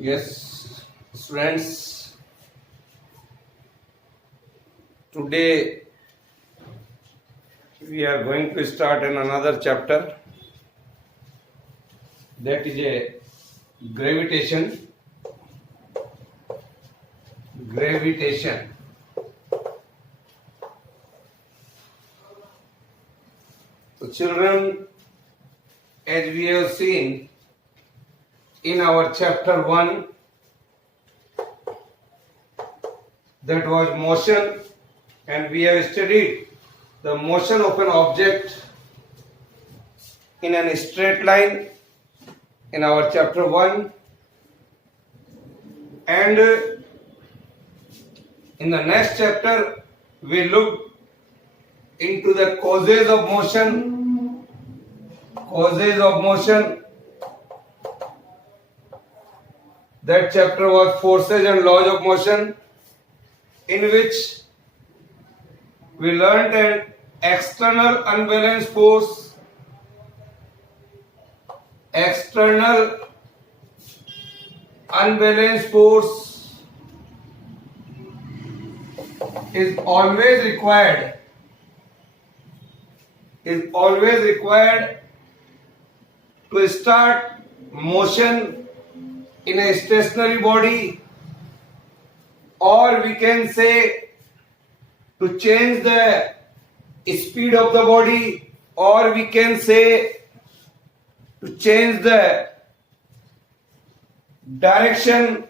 Yes, friends, today we are going to start in another chapter, that is a gravitation. Gravitation. So children, as we have seen in our chapter 1, that was motion, and we have studied the motion of an object in a straight line in our chapter 1, and in the next chapter we looked into the causes of motion. That chapter was forces and laws of motion, in which we learned an external unbalanced force, is always required to start motion in a stationary body, or we can say to change the speed of the body, or we can say to change the direction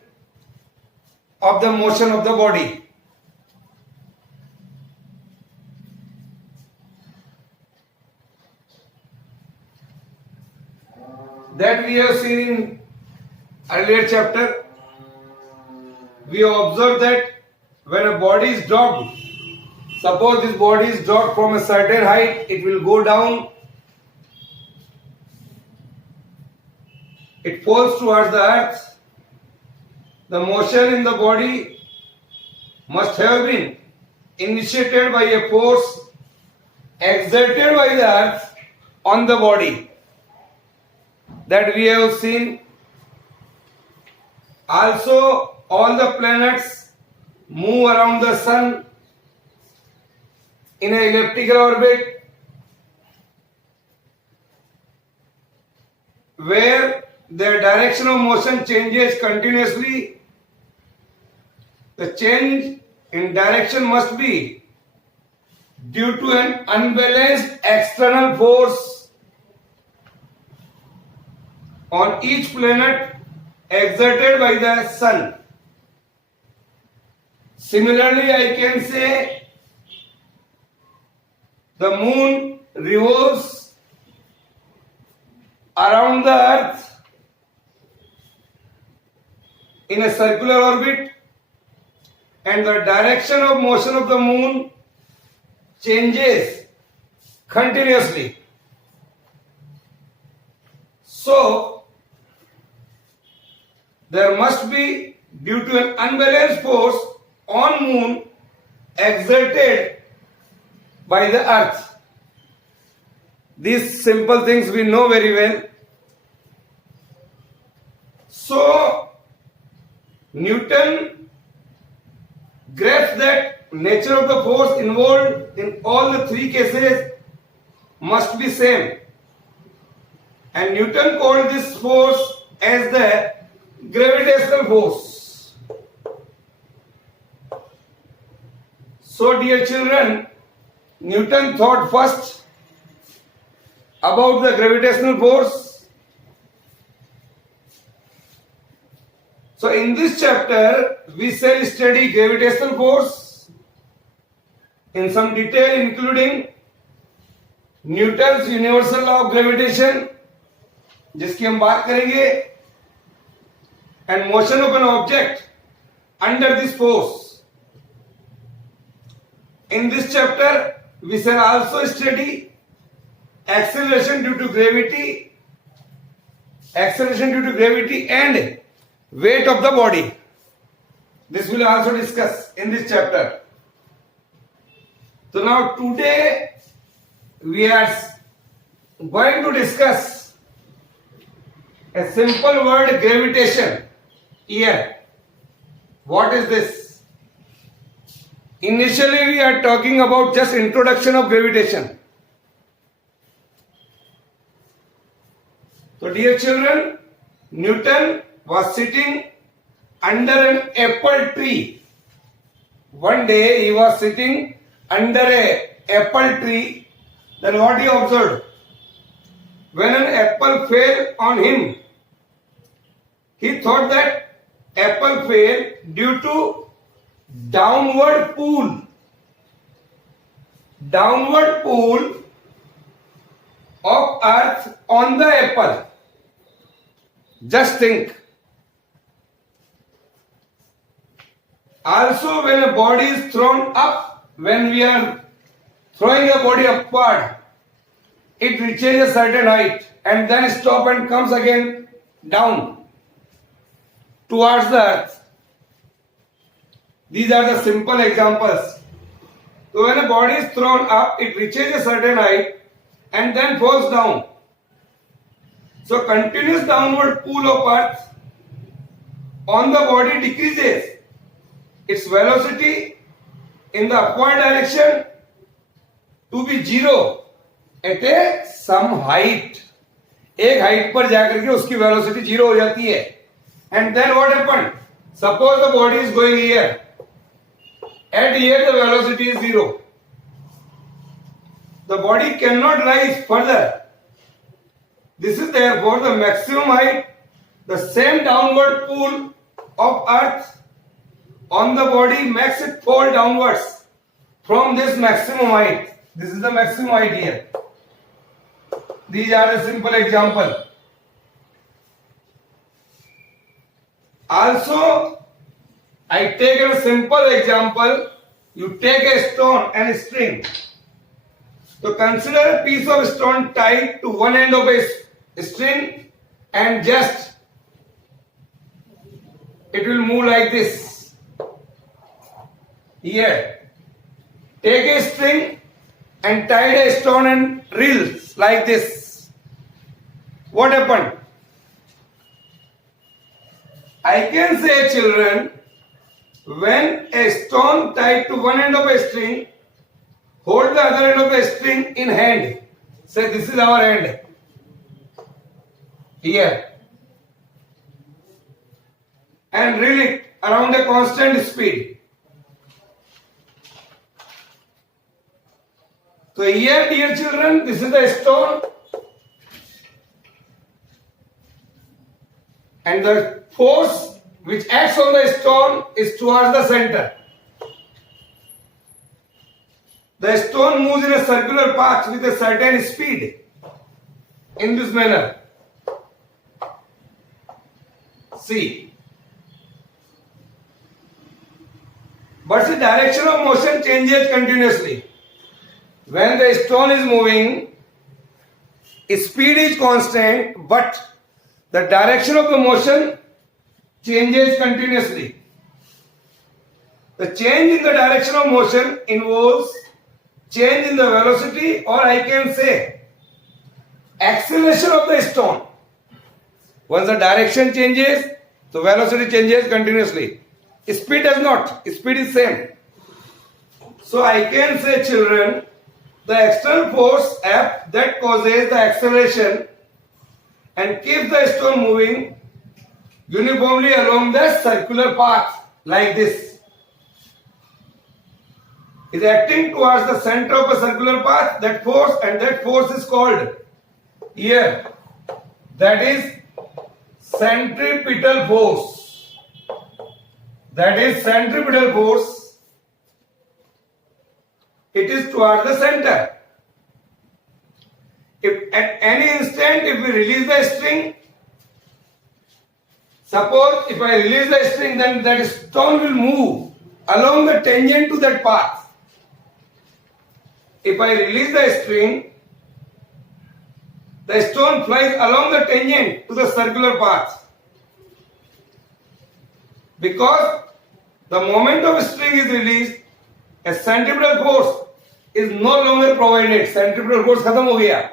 of the motion of the body. That we have seen in earlier chapter. We have observed that when a body is dropped, suppose this body is dropped from a certain height, it will go down, it falls towards the earth. The motion in the body must have been initiated by a force exerted by the earth on the body. That we have seen. Also, all the planets move around the sun in an elliptical orbit, where their direction of motion changes continuously. The change in direction must be due to an unbalanced external force on each planet exerted by the sun. Similarly, I can say the moon revolves around the earth in a circular orbit, and the direction of motion of the moon changes continuously. So, there must be, due to an unbalanced force on moon exerted by the earth. These simple things we know very well. So, Newton grasped that nature of the force involved in all the three cases must be same. And Newton called this force as the gravitational force. So, dear children, Newton thought first about the gravitational force. So, in this chapter, we shall study gravitational force in some detail, including Newton's universal law of gravitation, जिसकी हम बात करेंगे, and motion of an object under this force. In this chapter, we shall also study acceleration due to gravity and weight of the body. This we will also discuss in this chapter. So now today we are going to discuss a simple word, gravitation. ear. What is this? Initially we are talking about just introduction of gravitation. So dear children, Newton was sitting under an apple tree. One day he was sitting under an apple tree. Then what he observed? When an apple fell on him, he thought that apple fell due to downward pull. Downward pull of earth on the apple. Just think. Also, when a body is thrown up, when we are throwing a body upward, it reaches a certain height and then stop and comes again down towards the earth. These are the simple examples. So when a body is thrown up, it reaches a certain height and then falls down. So continuous downward pull of earth on the body decreases its velocity in the upward direction to be zero at a some height. एक height पर जाकर के उसकी velocity zero हो जाती है. And then what happened? Suppose the body is going here. At here the velocity is zero. The body cannot rise further. This is therefore the maximum height. The same downward pull of earth on the body makes it fall downwards from this maximum height. This is the maximum height here. These are a simple example. Also, I take a simple example. You take a stone and a string. So consider a piece of stone tied to one end of a string and just it will move like this. Here, take a string and tied a stone and reels like this. What happened? I can say, children, when a stone tied to one end of a string, hold the other end of the string in hand. Say this is our hand. Here. And reel it around a constant speed. So here, dear children, this is the stone. And the force which acts on the stone is towards the center. The stone moves in a circular path with a certain speed. In this manner. See. But the direction of motion changes continuously. When the stone is moving, its speed is constant, but the direction of the motion changes continuously. The change in the direction of motion involves change in the velocity, or I can say acceleration of the stone. Once the direction changes, the velocity changes continuously. Speed does not. Speed is same. So I can say, children, the external force F that causes the acceleration and keeps the stone moving uniformly along the circular path like this is acting towards the center of a circular path. That force is called here, that is centripetal force. That is centripetal force. It is towards the center. If at any instant if we release the string, suppose if I release the string, then that stone will move along the tangent to that path. If I release the string, the stone flies along the tangent to the circular path. Because the moment of string is released, a centripetal force is no longer provided. Centripetal force खत्म हो गया.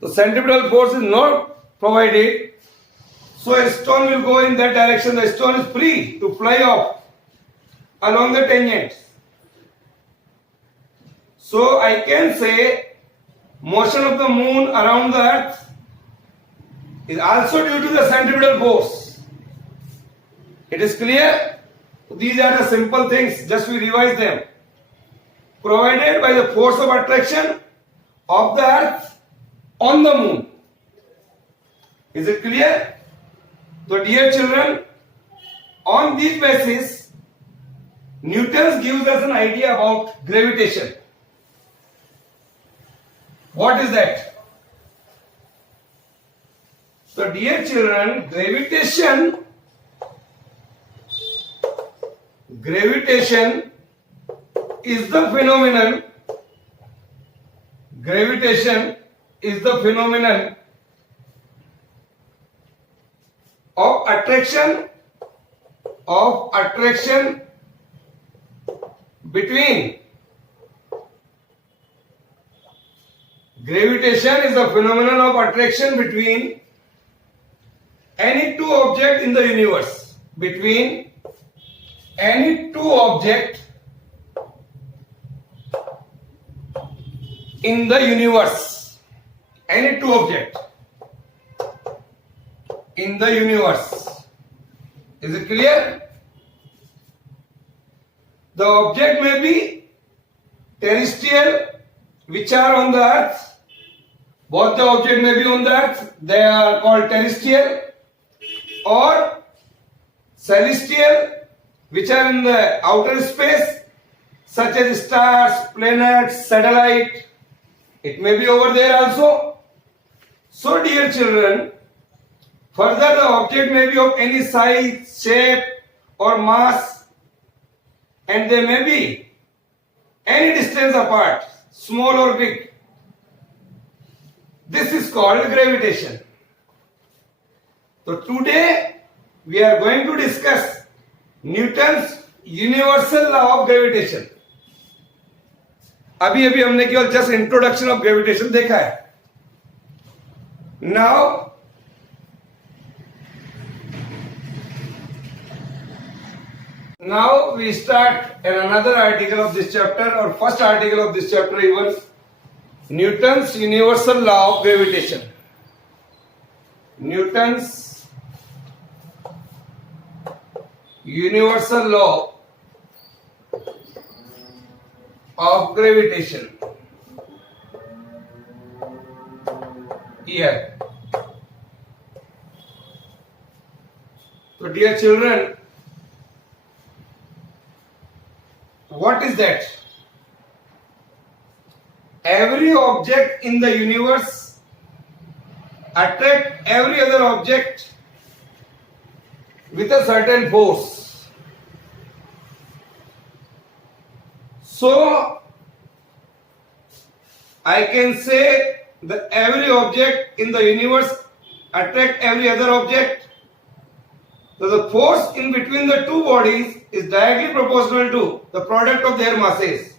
So centripetal force is not provided. So a stone will go in that direction. The stone is free to fly off along the tangents. So I can say motion of the moon around the earth is also due to the centripetal force. It is clear? These are the simple things, just we revise them. Provided by the force of attraction of the earth on the moon. Is it clear? So dear children, on this basis, Newton gives us an idea about gravitation. What is that? So dear children, gravitation is the phenomenon. Gravitation is the phenomenon of attraction between. Gravitation is the phenomenon of attraction between any two objects in the universe. Between any two objects in the universe. Any two objects in the universe. Is it clear? The object may be terrestrial, which are on the earth. Both the object may be on the earth, they are called terrestrial, or celestial, which are in the outer space, such as stars, planets, satellite. It may be over there also. So dear children, further the object may be of any size, shape or mass, and they may be any distance apart, small or big. This is called gravitation. So today we are going to discuss Newton's universal law of gravitation. अभी हमने केवल just introduction of gravitation देखा है. Now we start another article of this chapter, or first article of this chapter even, Newton's universal law of gravitation. Newton's universal law of gravitation. Here. So dear children, what is that? Every object in the universe attract every other object with a certain force. So I can say that every object in the universe attract every other object. So the force in between the two bodies is directly proportional to the product of their masses.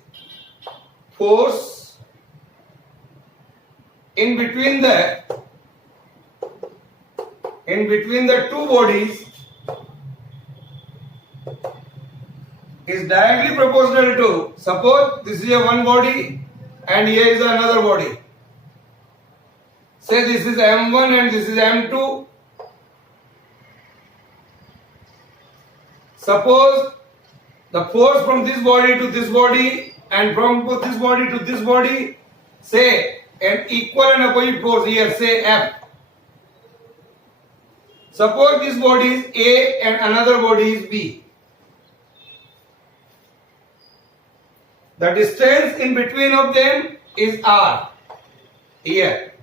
Force in between the two bodies is directly proportional to, suppose this is a one body and here is another body. Say this is M1 and this is M2. Suppose the force from this body to this body and from this body to this body, say an equal and opposite force here, say F. Suppose this body is A and another body is B. The distance in between of them is R. Here.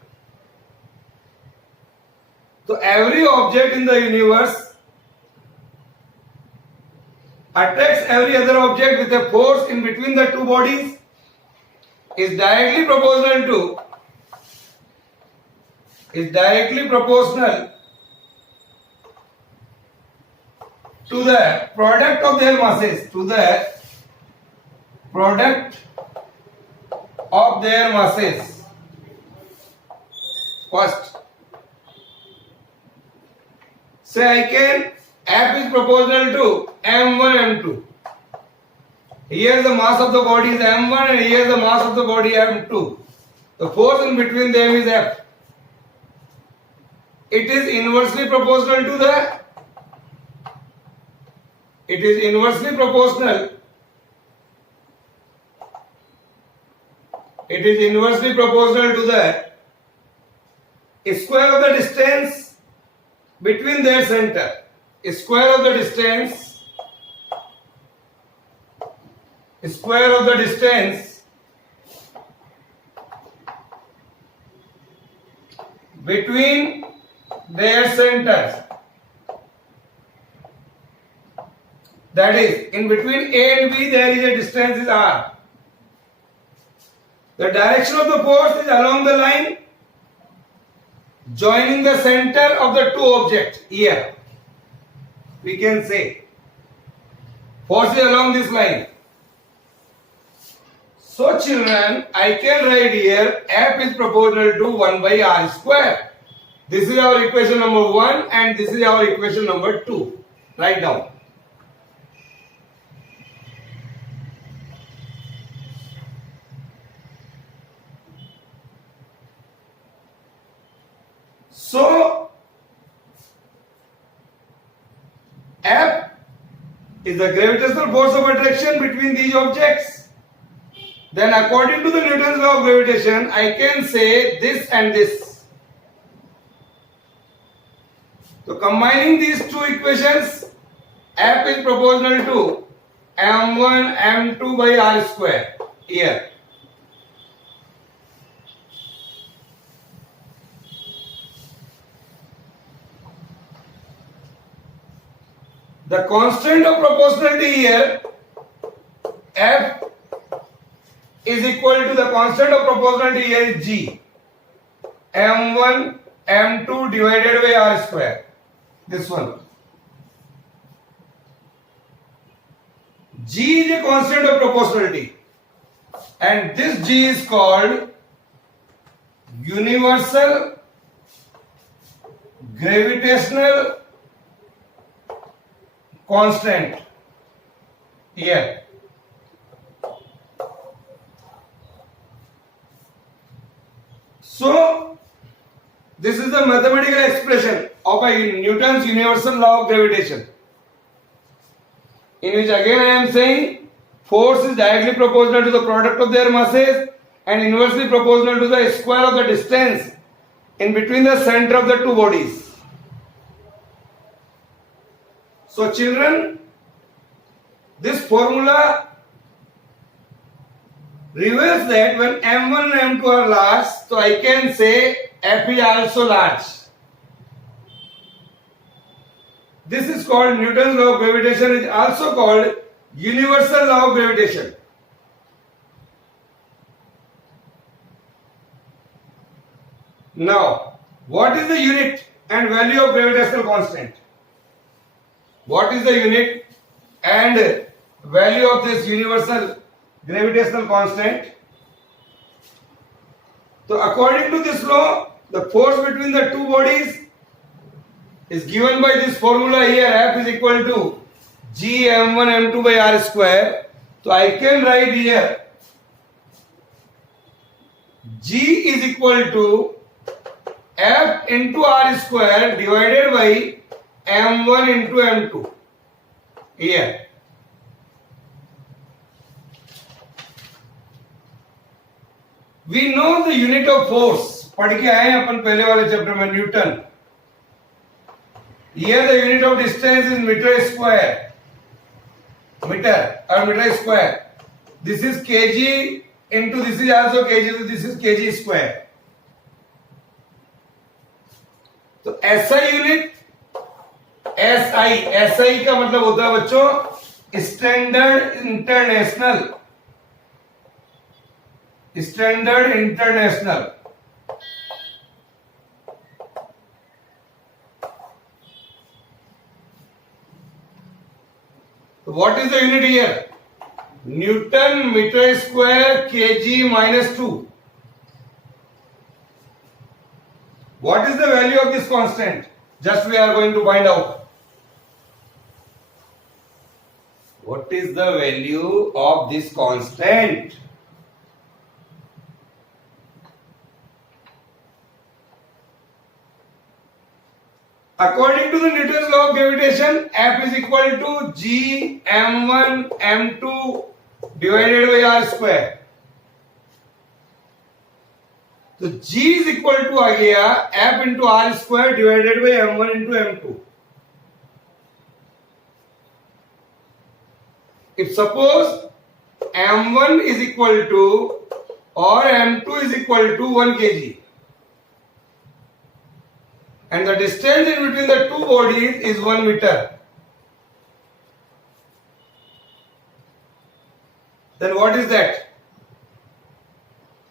So every object in the universe attracts every other object with a force in between the two bodies is directly proportional to the product of their masses, First, say I can F is proportional to m1 m2. Here the mass of the body is m1 and here the mass of the body m2. The force in between them is F. It is inversely proportional to the square of the distance between their center. Square of the distance between their centers. That is, in between A and B there is a distance is R. The direction of the force is along the line joining the center of the two objects. Here we can say force is along this line. So children, I can write here F is proportional to 1 by R square. This is our equation number 1 and this is our equation number 2. Write down. So F is the gravitational force of attraction between these objects. Then according to the Newton's law of gravitation, I can say this and this. So combining these two equations, F is proportional to m1 m2 by R square here. The constant of proportionality here, F is equal to the constant of proportionality here is G. M1 M2 divided by R square. This one. G is a constant of proportionality. And this G is called universal gravitational constant here. So this is the mathematical expression of a Newton's universal law of gravitation, in which again I am saying force is directly proportional to the product of their masses and inversely proportional to the square of the distance in between the center of the two bodies. So children, this formula reveals that when m1 and m2 are large, so I can say F is also large. This is called Newton's law of gravitation. It is also called universal law of gravitation. Now, what is the unit and value of gravitational constant? What is the unit and value of this universal gravitational constant? So according to this law, the force between the two bodies is given by this formula here. F is equal to G m1 m2 by R square. So I can write here G is equal to F into R square divided by m1 into m2 here. We know the unit of force. पढ़ के आए अपन पहले वाले chapter में Newton. Here the unit of distance is meter square. Meter or meter square. This is kg into this is also kg, so this is kg square. तो SI unit, SI का मतलब होता है बच्चों standard international. Standard international. What is the unit here? Newton meter square kg minus 2. What is the value of this constant? Just we are going to find out. What is the value of this constant? According to the Newton's law of gravitation, F is equal to G m1 m2 divided by r square. तो G is equal to आ गया F into r square divided by m1 into m2. If suppose m1 is equal to or m2 is equal to 1 kg and the distance in between the two bodies is 1 meter, then what is that?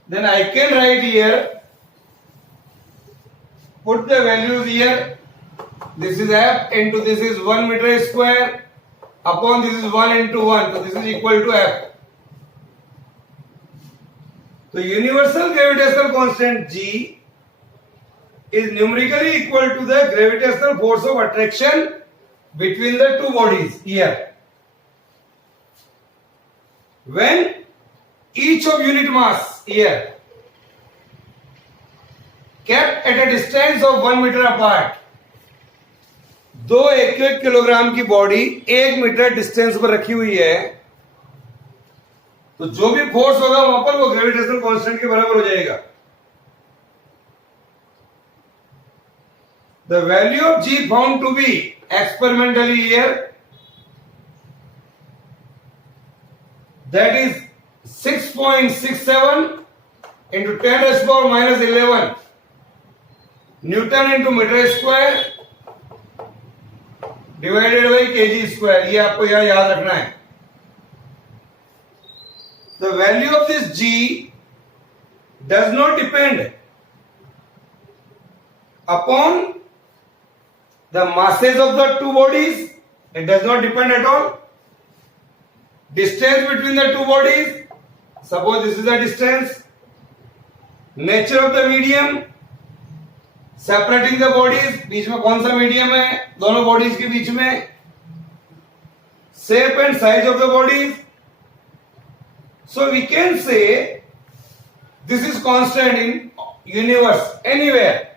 Then I can write here, put the values here. This is F into this is 1 meter square upon this is 1 into 1. So this is equal to F. So universal gravitational constant G is numerically equal to the gravitational force of attraction between the two bodies here. When each of unit mass here kept at a distance of 1 meter apart, दो 1-1 kilogram की body 1 metre distance पर रखी हुई है, तो जो भी force होगा वहां पर वो ग्रेविटेशनल कांस्टेंट के बराबर हो जाएगा. The value of G found to be experimentally here, that is 6.67 into 10 raised to power minus 11 Newton into meter square divided by kg square. ये आपको यहाँ याद रखना है. The value of this G does not depend upon the masses of the two bodies. It does not depend at all. Distance between the two bodies, suppose this is the distance. Nature of the medium separating the bodies, बीच में कौन सा medium है दोनों bodies के बीच में. Shape and size of the bodies. So we can say this is constant in universe anywhere.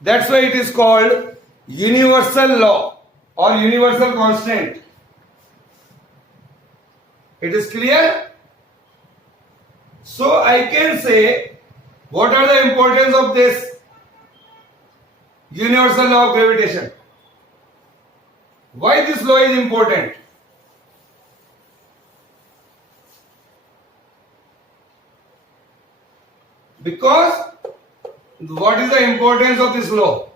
That's why it is called universal law or universal constant. It is clear? So I can say what are the importance of this universal law of gravitation? Why this law is important? Because what is the importance of this law?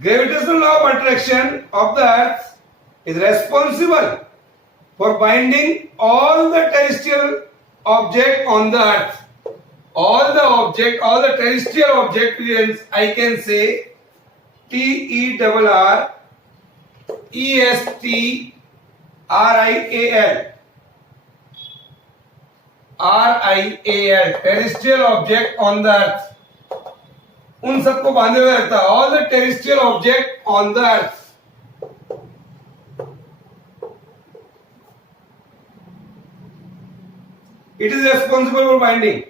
Gravitational law of attraction of the earth is responsible for binding all the terrestrial objects on the earth. All the terrestrial objects, I can say TERRESTRIAL. Terrestrial object on the earth. उन सबको बांधे हुए रहता है. All the terrestrial object on the earth. It is responsible for binding.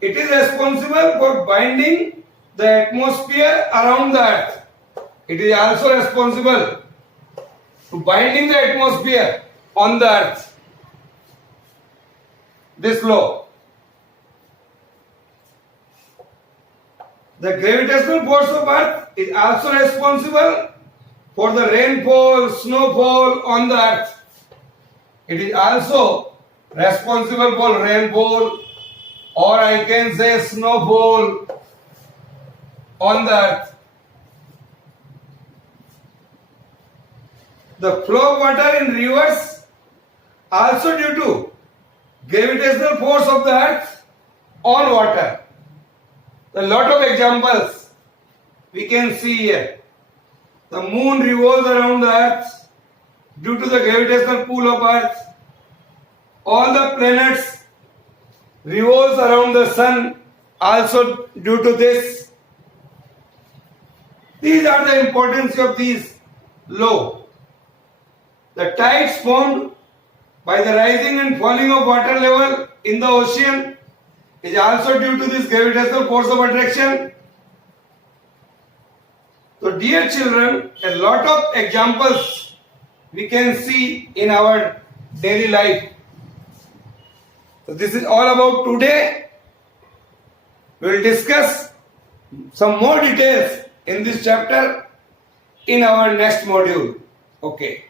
It is responsible for binding the atmosphere around the earth. It is also responsible to binding the atmosphere on the earth. This law. The gravitational force of earth is also responsible for the rainfall, snowfall on the earth. It is also responsible for rainfall, or I can say snowfall on the earth. The flow of water in rivers also due to gravitational force of the earth on water. A lot of examples we can see here. The moon revolves around the earth due to the gravitational pull of earth. All the planets revolves around the sun also due to this These are the importance of these law. The tides formed by the rising and falling of water level in the ocean is also due to this gravitational force of attraction. So dear children, a lot of examples we can see in our daily life. So this is all about today. We will discuss some more details in this chapter in our next module. Okay.